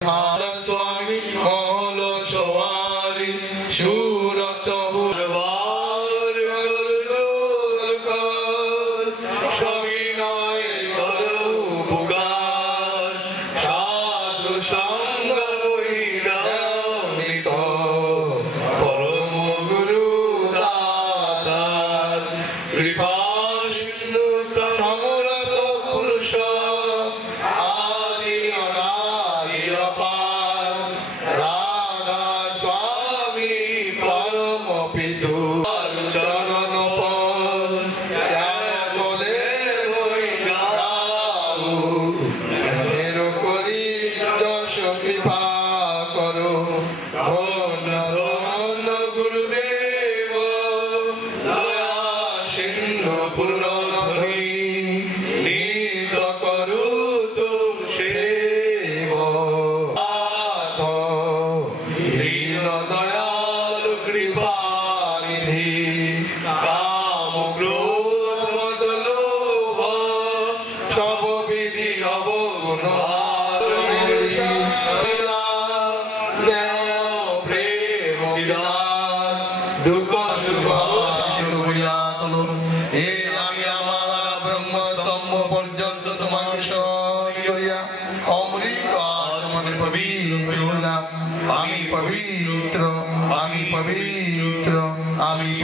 स्वामी मोहलो सवारी सूरत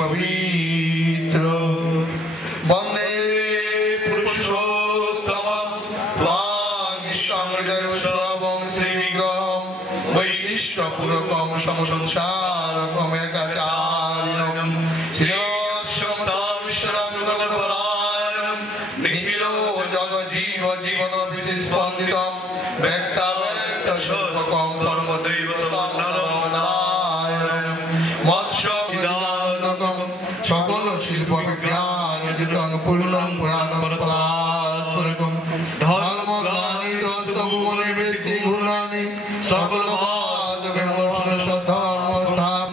पवित्र वंदे पुरुषोत्तमं त्वां श्रीविग्रहं वैशिष्ट्यपूर्वकं समसंसारकं एकाचारिणं श्रीमद् निखिलो जगजीव जीवन विशेषपंडितं व्यक्ताव्यक्तस्वरूपकं परमदैवतं नारायणं मत्स्य सकल शिल्प विज्ञान जितं पूर्णं पुराणं परात्परकं धर्म ग्लानि त्रस्तभुवने वृत्ति घूर्णानि सकल वाद विमोचन सद्धर्म स्थान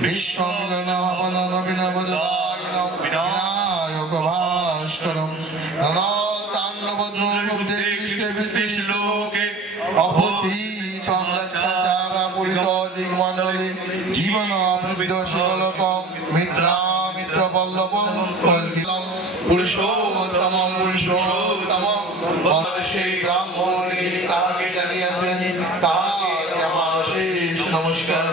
विश्वं जनावनं विनवदायनं विनायक भास्करं ननातान्नवद्रुपदेष्टे विश्लोके अभूति संरक्षाचारा पुरितो दिग्मण्डले जीवन अभिवृद्ध शिवलोकं मित्रा वल्लभं कल्किलं पुरुषोत्तमं वर्षे ब्राह्मणे ताके जानियाছেন তাকে আমার শেষ নমস্কার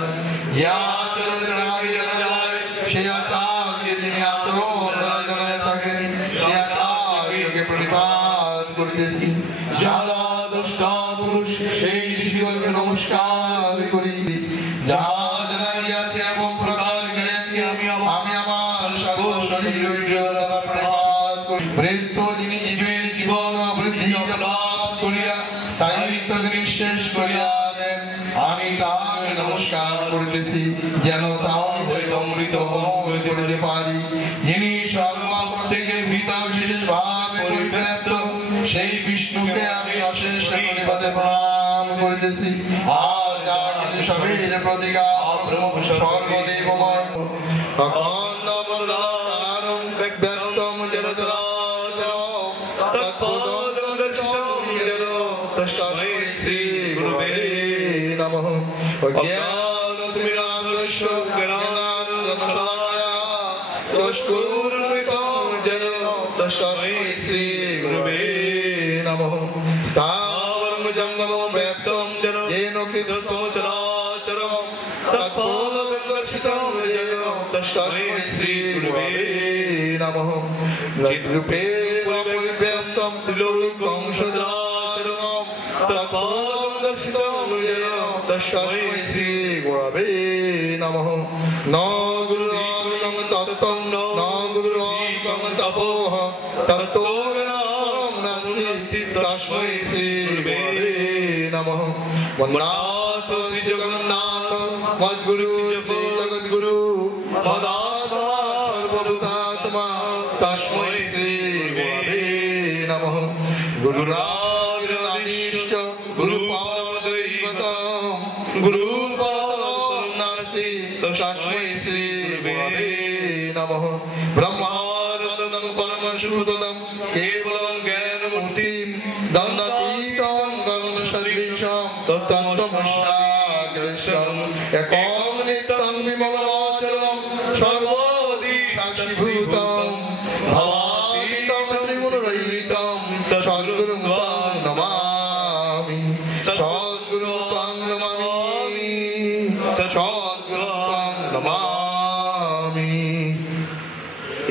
ইয়া চরণারি যায় সে আচার্য যিনি আচরণ দ্বারা জানায় থাকেন সে আচার্যকে প্রণিপাত করতেছি যারা দ্রষ্টা পুরুষ সেই ঋষিগণকে নমস্কার করি যা জানা গিয়াছে এবং প্রকার জ্ঞানকে আমি আমার সকল শরীর দ্বারা প্রণাম করি মৃত্যু যিনি জীবের জীবন বৃদ্ধি লাভ করিয়া সাহিত্য নিঃশেষ করিয়া দেন আমি তাকে নমস্কার করিতেছি যেন তাই হইতে অমৃত ভোগ করিতে পারি যিনি সর্বপাপ থেকে ভিতর বিশেষ ভাবে পরিব্যাপ্ত সেই বিষ্ণুকে আমি অশেষ প্রণিপাতে প্রণাম করিতেছি আর যার সবের প্রতিকার সর্বদেবময় অখণ্ড মনোরারম ব্যক্তম যেন চরাচরম তৎপদং দর্শিতং যেন তস্मै শ্রী গুরুবে নমঃ অজ্ঞানতিমিরান্ধস্য জ্ঞানাঞ্জনশলাকয়া চক্ষুর্মৃতং যেন তস্मै শ্রী গুরুবে নমঃ স্থাবরং জঙ্গমো ব্যক্তম যেন येन কৃতস্তম চরাচরম তৎপদং দর্শিতং যেন তস্मै শ্রী গুরুবে নমঃ চিদ্রূপেণ পরিব্যাপ্তং ত্রিলোকং সচরাচরম তৎপদং দর্শিতং যেন তস্मै শ্রী গুরবে নমঃ ন গুরুরং তত্ত্বং ন গুরুরং তপোঃ তত্তো নাস্তি তস্मै শ্রী গুরবে নমঃ বন্দাত শ্রী জগন্নাথ মদ্গুরু শ্রী জগদ্গুরু মদাত্মা সর্বভূতাত্মা তস্मै শ্রী গুরবে নমঃ গুরুরাদিশ্চ গুরুপরমদৈবতম গুরুপরতরং নাস্তি তস্मै শ্রী গুরবে নমঃ ব্রহ্মানন্দং পরমশুদ্ধং কেবলং জ্ঞানমূর্তিং দন্দাতীतं গগনসদৃশं তত্ত্বম নমস্যাগ্রসম একং নিত্যং বিমলাচলম সর্বদি সাক্ষীভূতম ভবাতীতম ত্রিগুণরহিতম সদ্গুরুং ত্বং নমামি সদ্গুরুং ত্বং নমামি সদ্গুরুং ত্বং নমামি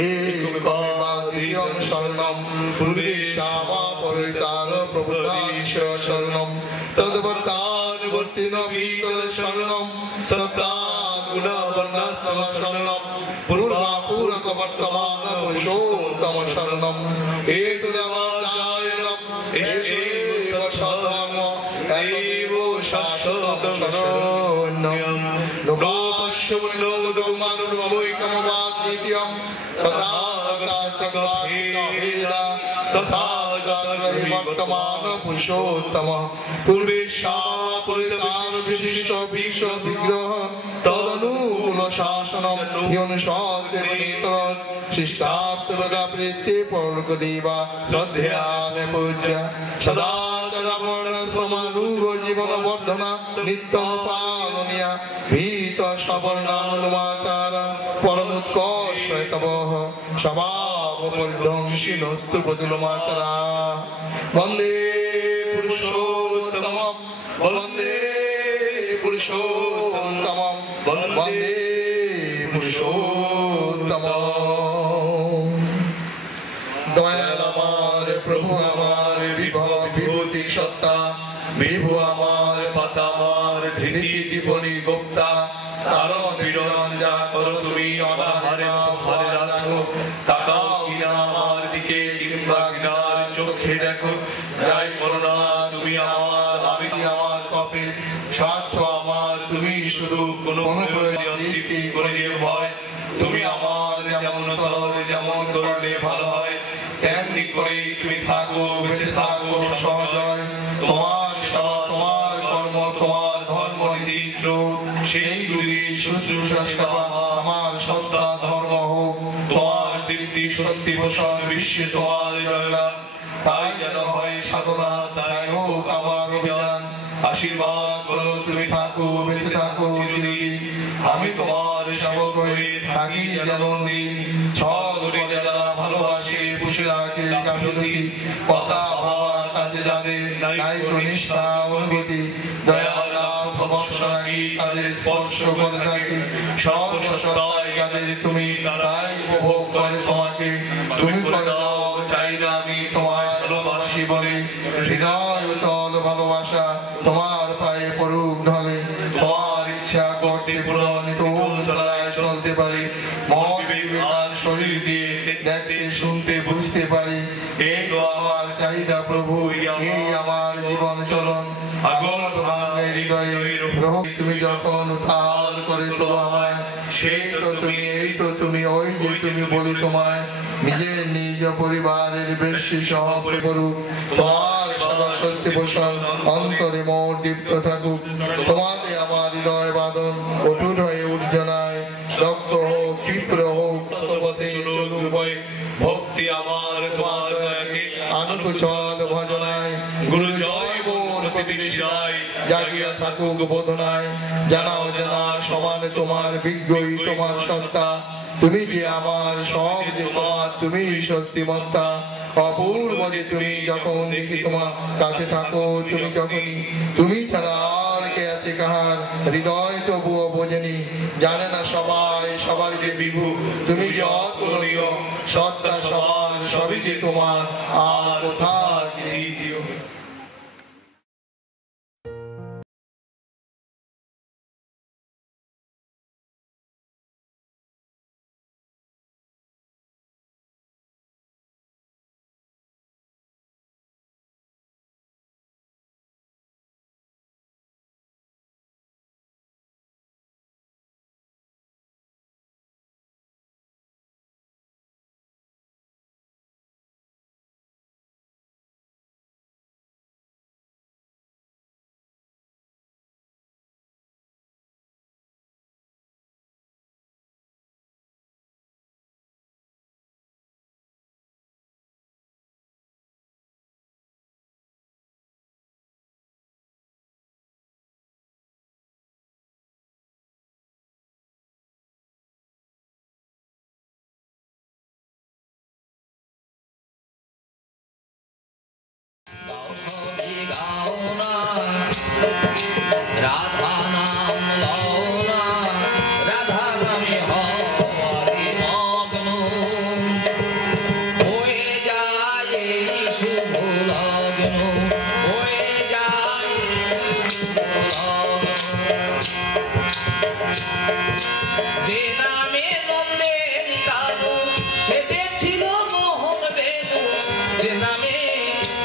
एकमेवाद्वितीयं शरणं पूर्वेशावापरितार प्रबुद्धांश शरणं तद्वर्तानुवर्तिनवीतर शरणं सत्तागुणवर्णस्व शरणं पूर्वापूरकवर्तमान पुरुषोत्तम शरणं एतदेवादायनम् एषैव सधर्म एतदेव शाश्वतं शरण्यं नोपाश्यमुनोदुर्मानुर्ममैकमवाद्वितीयं वर्तमान पुरुषोत्तम पूर्वेशापरितार विशिष्ट विश्व विग्रह तदनुकूल शासनम योनिषादेवनेतर शिष्टात्वदा प्रीति पौर्गदेवा श्रद्धयामि पूज्य सदाचरण समानुग जीवन वर्धना नित्यं पालनीय भीत सवर्णानुमाचार परमुत्कर्ष तवः स्वभाव परिध्वंसिनस्तु बदुलमाचरा वन्दे पुरुषोत्तमं वन्दे पुरुषोत्तमं वन्दे पुरुषोत्तमं दयाल আমার প্রভু আমার বিভব বিভূতি সত্তা বিভু আমার পাতা আমার ধৃতি দীপনি গুপ্তা কারণ বিরণ যা করো তুমি অনাহারে ভারে রাখো তাকাও কিনা আমার দিকে কিংবা কিনার চোখে দেখো যাই করো না তুমি আমার আমি আমার কপে স্বার্থ আমার তুমি শুধু কোনো প্রয়োজন তৃপ্তি করে যে ভয় তুমি আমার যেমন তরল যেমন করলে ভালো হয় তেমনি করে তুমি থাকো বেঁচে থাকো সহজয় তোমার সেবা তোমার কর্ম তোমার ধর্ম নীতি সেইগুলি শুশ্রূষা সেবা আমার সত্তা ধর্ম হোক তোমার তৃপ্তি সত্যি পোষণ বিশ্বে তোমার জয়গান তাই যেন হয় সাধনা তাই হোক আমার অভিযান আশীর্বাদ করো তুমি থাকো বেঁচে থাকো চিরদিন আমি তোমার সেবক হয়ে থাকি যেমন দিন ছল করে যারা ভালোবাসে পুষে রাখে গাফিলতি কথা ভাবার কাজে যাদের নাই তো নিষ্ঠা অনুভূতি দয়া লাভ ভবৎসরাগী তাদের স্পর্শ করে থাকে সর্বসত্তায় যাদের তুমি তাই উপভোগ করে তোমাকে তুমি করে দাও চাইলে আমি তোমার ভালোবাসি বলে হৃদয় তল ভালোবাসা তোমার পায়ে পড়ুক ঢলে তোমার ইচ্ছা করতে পূরণ টোল চলায় চলতে পারে মন বিবেকার শরীর দিয়ে দেখতে শুনতে বুঝতে পারে এই তো আমার চাহিদা প্রভু এই আমার জীবন চলন আগল ভাঙে হৃদয়ে প্রভু তুমি যখন উত্থাল করে তোলো আমায় সেই তো তুমি এই তো তুমি ওই যে তুমি বলি তোমায় নিজের নিজ পরিবারের বেশি সহ করুক তোমার সরস্বতী পোষণ অন্তরে মোর দীপ্ত থাকুক তোমাতে আমার হৃদয় বাদন অটুট হয়ে উর্জনায় রক্ত হোক ক্ষিপ্র হোক ততপথে চলুক বয়ে ভক্তি আমার তোমার দয়াকে আনুক চল ভজনায় গুরু জয় মোর প্রতিষ্ঠায় জাগিয়া থাকুক বোধনায় জানাও জানা সমান তোমার বিজ্ঞই তোমার সত্তা তুমি যে আমার সব যে তোমার তুমি স্বস্তিমত্তা অপূর্ব যে তুমি যখন দেখি তোমার কাছে থাকো তুমি যখনই তুমি ছাড়া আর কে আছে কাহার হৃদয় তবুও বোঝেনি জানে না সবাই সবার যে বিভু তুমি যে অতুলনীয় সত্তা সবার সবই যে তোমার আর কোথা রাধা নাম লওনা রাধা নামে হওয়ারি মগ্ন হয়ে যায় এই শুভ লগ্ন হয়ে যায় শুভ লগ্ন যে নামে নন্দের কানু সেতে ছিল মোহন বেনু যে নামে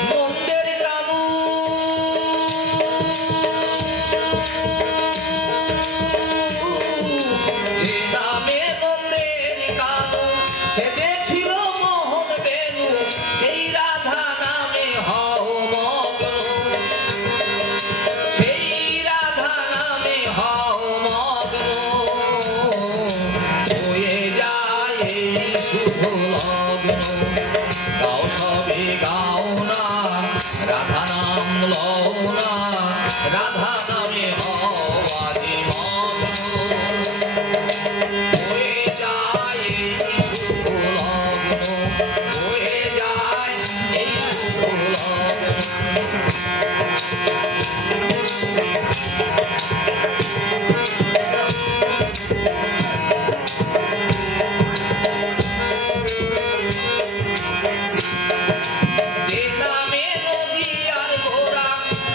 নন্দের কানু যে নামে নন্দের কানু সেতে ছিল মোহন বেনু সেই রাধা নামে হও মগ্ন সেই রাধা নামে হও মগ্ন হয়ে যায় এই শুভ লগ্ন গাও সবে গাও না রাধা নাম লও না রাধা নামে হও আদি মগ্ন হয়ে যায় এই শুভ লগ্ন হয়ে যায় এই শুভ লগ্ন যে নামে নদী আর ঘোড়া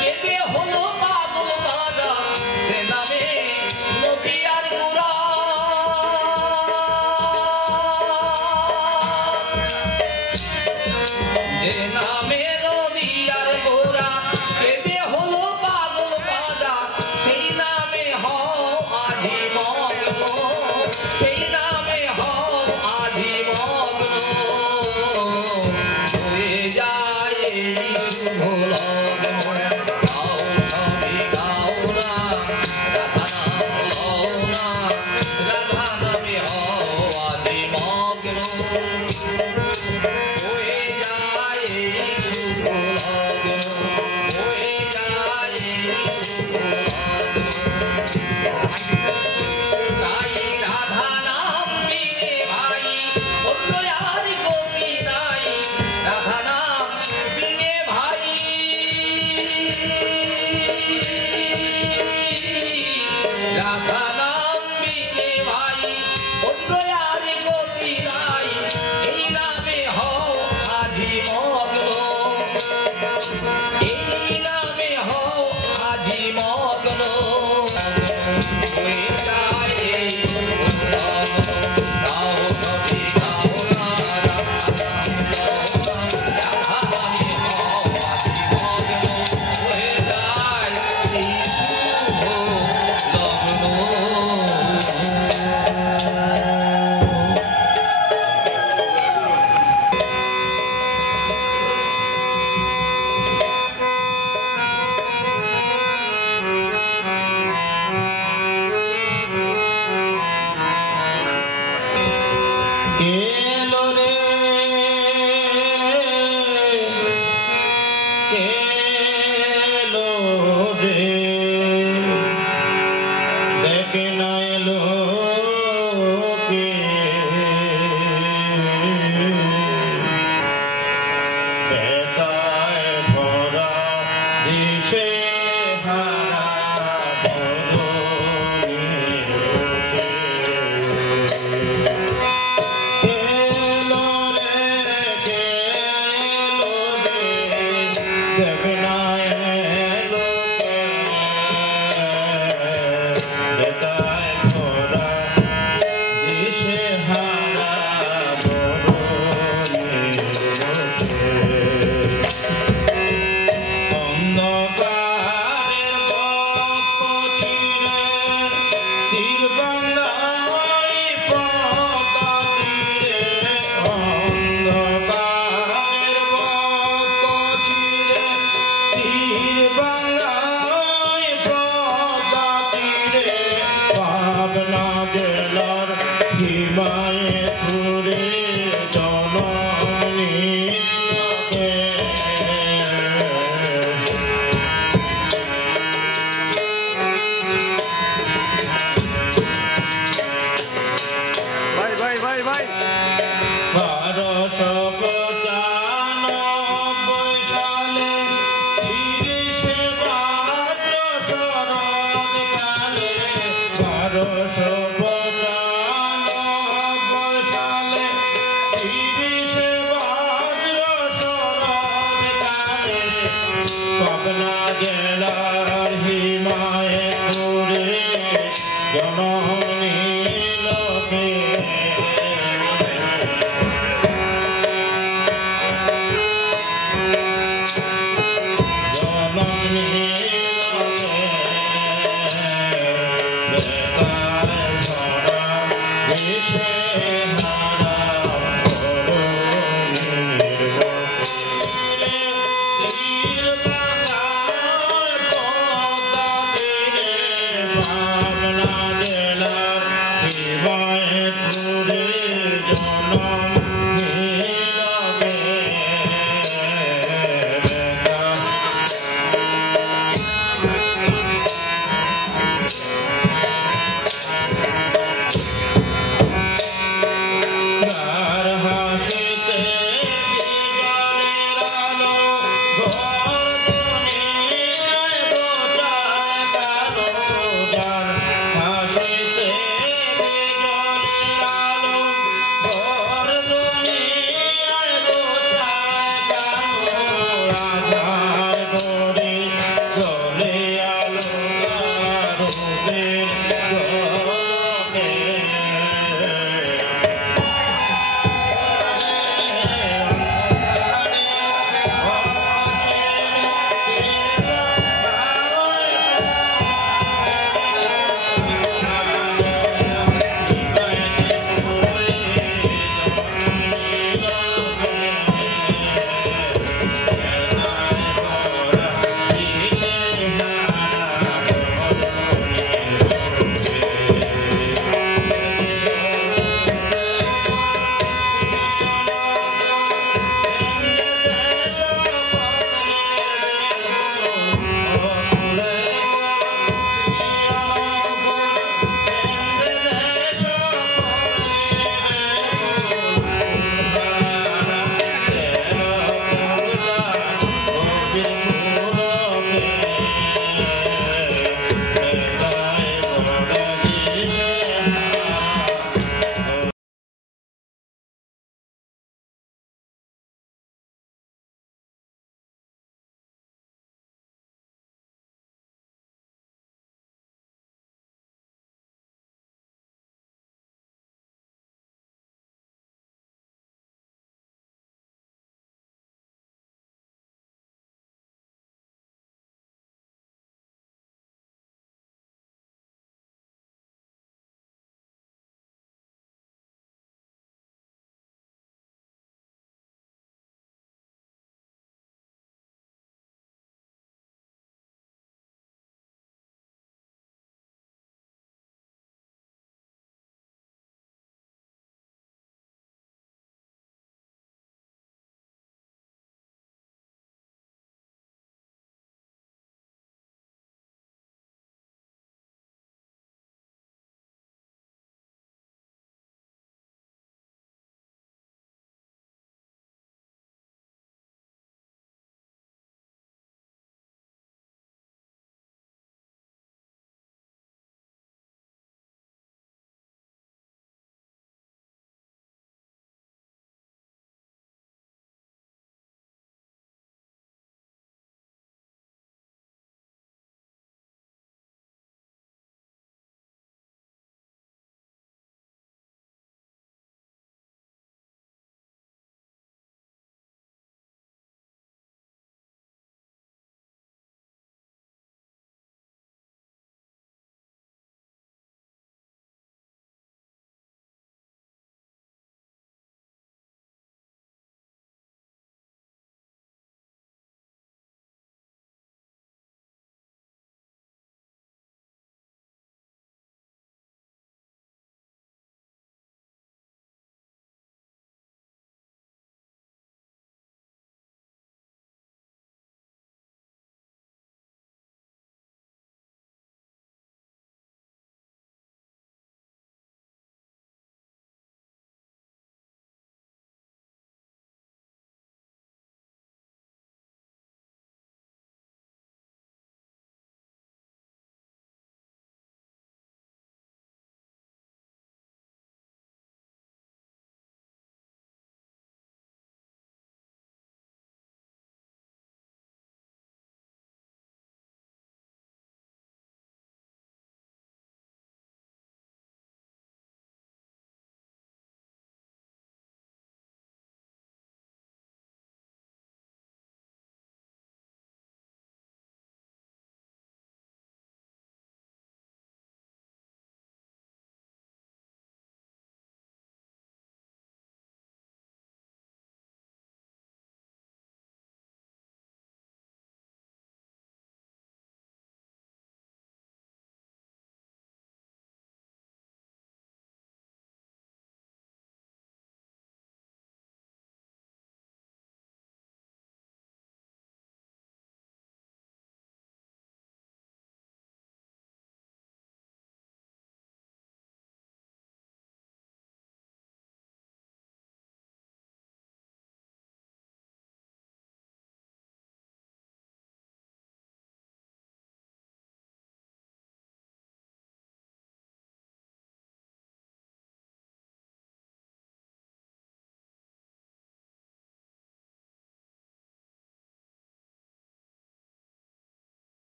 কেঁদে হলো পাগল বাজা যে নামে নদী আর ঘোড়া যে নামে নদী আর ঘোড়া কেঁদে হলো পাগল বাজা সেই নামে হও আধি মগ্ন সেই নামে হও আধি মগ্ন হয়ে যায় এই শুভ লগ্ন গাও সবে গাও না রাধা নাম লও না রাধা নামে হও আদি মগ্ন হয়ে যায় এই শুভ লগ্ন হয়ে যায় এই শুভ লগ্ন তাই রাধা নাম বিনে ভাই অন্য আর গতি নাই রাধা নাম বিনে ভাই রাধা নাম বিনে ভাই অন্য আর গতি নাই এই নামে হও আধি মগ্ন এই নামে হও আধি মগ্ন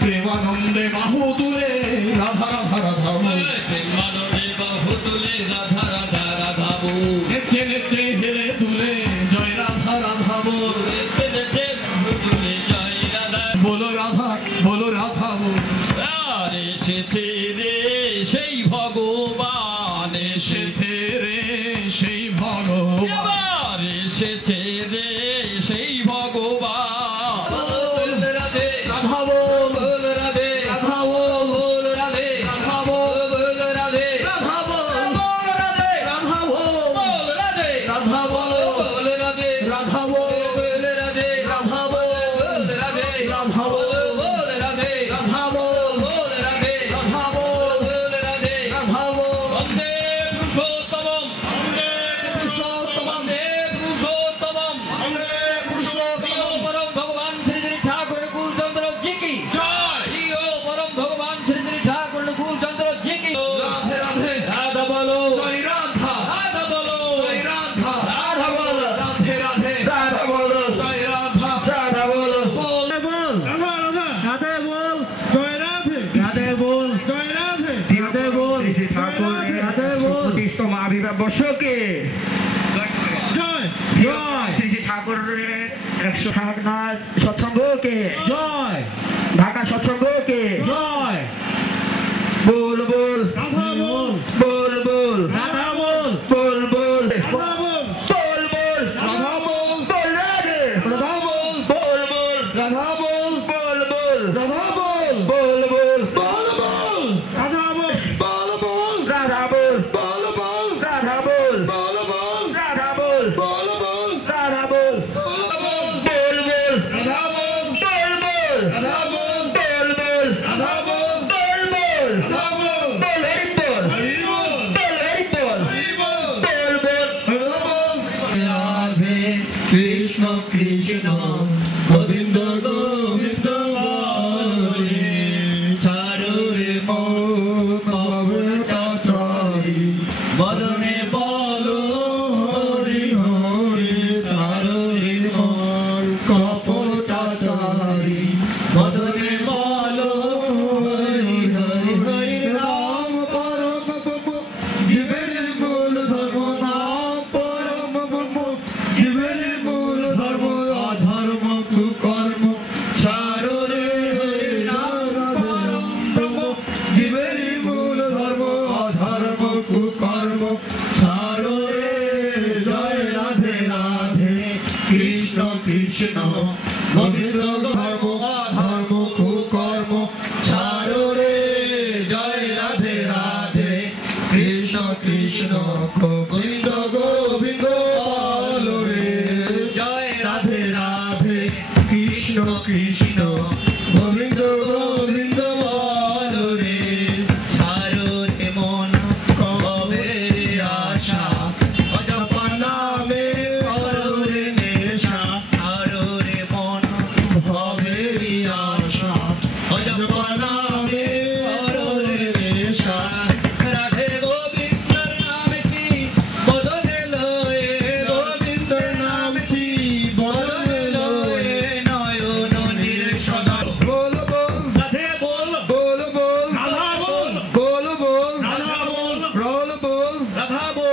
প্রেমানন্দে বাহু তুলে রাধা রাধা ভগবান এসেছে রে সেই ভগবান এসেছে রে সেই ভগবান রাধে রাধা বল রাধে রাধা বল রাধে রাধা বল রাধে রাধা বল রাধে রাধা বল রাধে রাধা বল রাধে রাধা বল রাধে রাধা বল রাধে রাধা বল রাধে রাধা বল রাধে রাধা বল রাধে রাধা বল বন্দে পুরুষোত্তমম বন্দে পুরুষোত্তমম বন্দে পুরুষোত্তমম পরম ভগবান শ্রী শ্রী ঠাকুর কুলচন্দ্র জি কি জয় ও পরম ভগবান শ্রী শ্রী ঠাকুর কুলচন্দ্র জি কি রাধে রাধে রাধা বলো জয় রাধা রাধা বলো জয় রাধা রাধা বলো রাধে রাধে রাধা বলো জয় রাধা রাধা বলো বল বল রাধে বল জয় রাধে রাধে বল জয় রাধে রাধে বল ঠাকুর রাধে বল প্রতিষ্ঠ আবির্ভাব বর্ষকে জয় জয় শ্রী ঠাকুরের 100 সৎসঙ্গকে জয় ঢাকা সৎসঙ্গকে জয় बोल बोल राधा बोल बोल बोल राधा बोल बोल बोल राधा बोल बोल बोल राधा बोल बोल राधे राधा बोल बोल बोल राधा बोल बोल बोल राधा बोल बोल बोल बोल बोल राधा बोल बोल बोल राधा बोल बोल बोल राधा बोल बोल बोल राधा बोल बोल बोल राधा बोल बोल बोल राधा बोल बोल बोल राधा बोल बोल बोल राधा बोल बोल बोल राधे कृष्ण कृष्ण गोविंद गोविंद हरे चारु रे मोरी बदने बोलो हरि हरि चारु रे मोर कपटाचारी बदने बोलो हरि हरि हरि राम परम जीवन मूल धर्म नाम परम जीवन मूल धर्म अधर्म कुकर्म चारो रे हरि नाम परम जीवन मूल धर्म अधर्म कुकर्म चारो रे जय राधे राधे कृष्ण कृष्ण गोविंद धर्म अधर्म कुकर्म चारो रे जय राधे राधे कृष्ण कृष्ण गोविंद गोविंद बोलो रे जय राधे राधे कृष्ण कृष्ण गोविंद गोविंद बोलो रे चारो रे मन कबे आशा अजपना में करो रे नेशा चारो रे मन भवे आशा अजपना में करो रे नेशा राधे गोविंद नाम की बदले लोए गोविंद नाम की बदले लोए नयन निरसदा बोल बोल राधे बोल बोल बोल राधा बोल बोल बोल राधा बोल बोल बोल राधा बोल